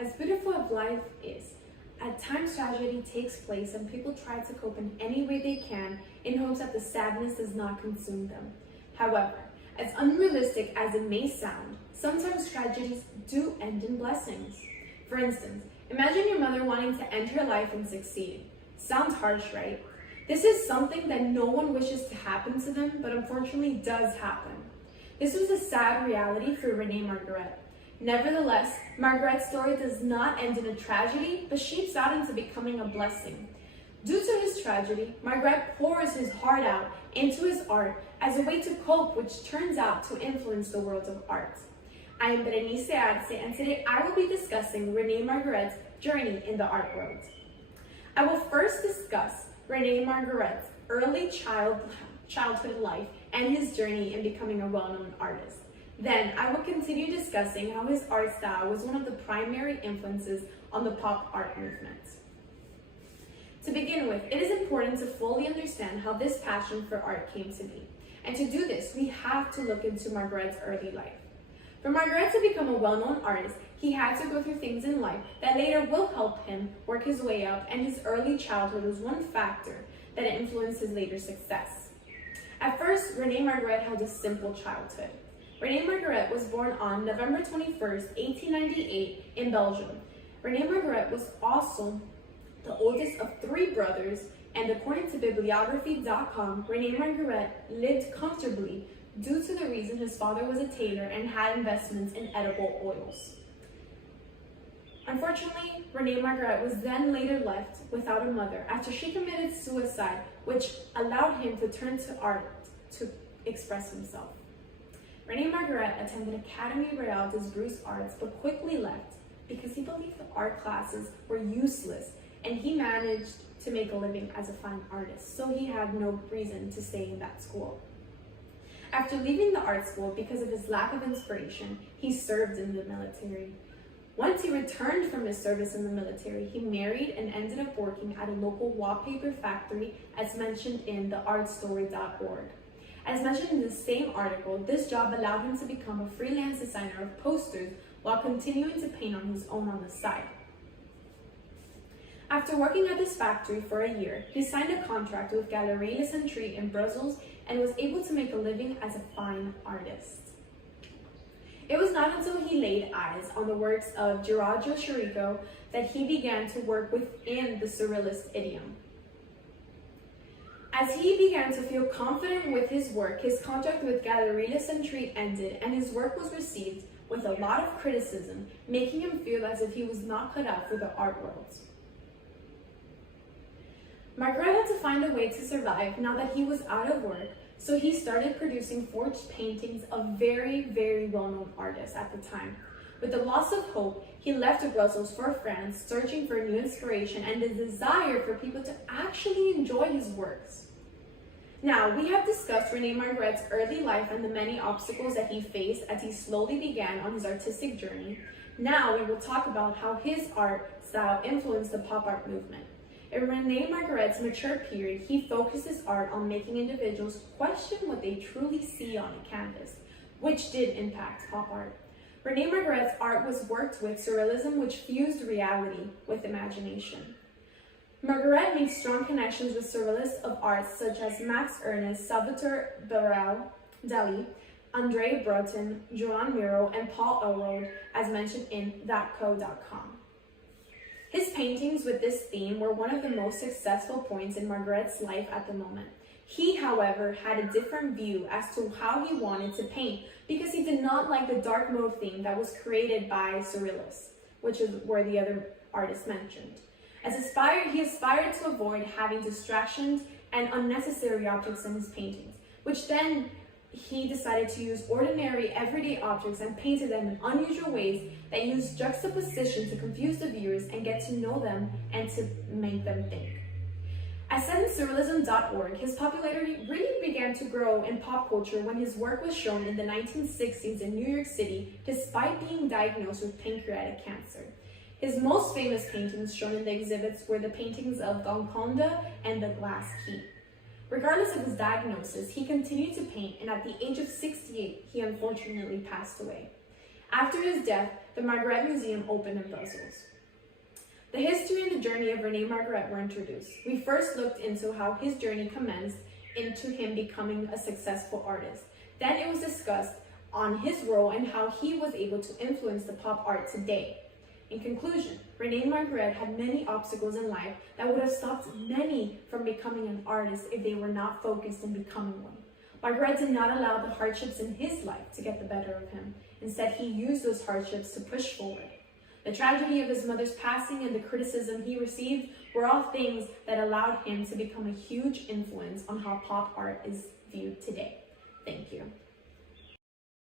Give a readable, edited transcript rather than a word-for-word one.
As beautiful as life is, at times tragedy takes place and people try to cope in any way they can in hopes that the sadness does not consume them. However, as unrealistic as it may sound, sometimes tragedies do end in blessings. For instance, imagine your mother wanting to end her life and succeed. Sounds harsh, right? This is something that no one wishes to happen to them, but unfortunately does happen. This was a sad reality for Renee Margaret. Nevertheless, Margaret's story does not end in a tragedy, but shapes out into becoming a blessing. Due to his tragedy, Margaret pours his heart out into his art as a way to cope, which turns out to influence the world of art. I am Berenice Arce, and today I will be discussing Renee Margaret's journey in the art world. I will first discuss Renee Margaret's early childhood life and his journey in becoming a well-known artist. Then I will continue discussing how his art style was one of the primary influences on the pop art movement. To begin with, it is important to fully understand how this passion for art came to be. And to do this, we have to look into Margaret's early life. For Margaret to become a well-known artist, he had to go through things in life that later will help him work his way up, and his early childhood was one factor that influenced his later success. At first, Renee Margaret had a simple childhood. Renee Margaret was born on November 21st, 1898 in Belgium. Renee Margaret was also the oldest of 3 brothers, and according to bibliography.com, Renee Margaret lived comfortably due to the reason his father was a tailor and had investments in edible oils. Unfortunately, Renee Margaret was then later left without a mother after she committed suicide, which allowed him to turn to art to express himself. Renee Margaret attended Academy Royale des Beaux Arts, but quickly left because he believed the art classes were useless, and he managed to make a living as a fine artist, so he had no reason to stay in that school. After leaving the art school because of his lack of inspiration, he served in the military. Once he returned from his service in the military, he married and ended up working at a local wallpaper factory, as mentioned in theartstory.org. As mentioned in the same article, this job allowed him to become a freelance designer of posters while continuing to paint on his own on the side. After working at this factory for a year, he signed a contract with Galerie Le Century in Brussels and was able to make a living as a fine artist. It was not until he laid eyes on the works of Giorgio Chirico that he began to work within the Surrealist idiom. As he began to feel confident with his work, his contract with Galerie Le Century ended, and his work was received with a lot of criticism, making him feel as if he was not cut out for the art world. Margaret had to find a way to survive now that he was out of work, so he started producing forged paintings of very, very well-known artists at the time. With the loss of hope, he left Brussels for France, searching for new inspiration and a desire for people to actually enjoy his works. Now, we have discussed Renee Margaret's early life and the many obstacles that he faced as he slowly began on his artistic journey. Now, we will talk about how his art style influenced the pop art movement. In Renee Margaret's mature period, he focused his art on making individuals question what they truly see on a canvas, which did impact pop art. Renee Margaret's art was worked with surrealism, which fused reality with imagination. Margaret made strong connections with surrealists of art such as Max Ernst, Salvatore Dali, André Breton, Joan Miro, and Paul Elrod, as mentioned in thatco.com. His paintings with this theme were one of the most successful points in Margaret's life at the moment. He, however, had a different view as to how he wanted to paint because he did not like the dark mode theme that was created by surrealists, which is where the other artists mentioned. He aspired to avoid having distractions and unnecessary objects in his paintings, which then he decided to use ordinary, everyday objects and painted them in unusual ways that used juxtaposition to confuse the viewers and get to know them and to make them think. As said in Surrealism.org, his popularity really began to grow in pop culture when his work was shown in the 1960s in New York City, despite being diagnosed with pancreatic cancer. His most famous paintings shown in the exhibits were the paintings of Golconda and the Glass Key. Regardless of his diagnosis, he continued to paint, and at the age of 68, he unfortunately passed away. After his death, the Magritte Museum opened in Brussels. The history and the journey of Rene Magritte were introduced. We first looked into how his journey commenced into him becoming a successful artist. Then it was discussed on his role and how he was able to influence the pop art today. In conclusion, Rene Magritte had many obstacles in life that would have stopped many from becoming an artist if they were not focused in becoming one. Magritte did not allow the hardships in his life to get the better of him. Instead, he used those hardships to push forward. The tragedy of his mother's passing and the criticism he received were all things that allowed him to become a huge influence on how pop art is viewed today. Thank you.